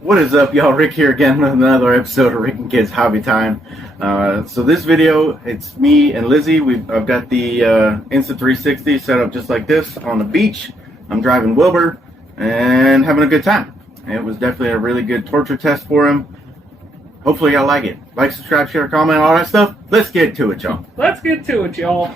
What is up, y'all? Rick here again with another episode of Rick and Kids Hobby Time. So this video, it's me and Lizzie. I've got the Insta360 set up just like this on the beach. I'm driving Wilbur and having a good time. It was definitely a really good torture test for him. Hopefully y'all like it. Like, subscribe, share, comment, all that stuff. Let's get to it, y'all. Let's get to it, y'all.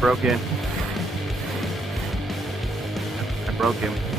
Broke in. I broke him.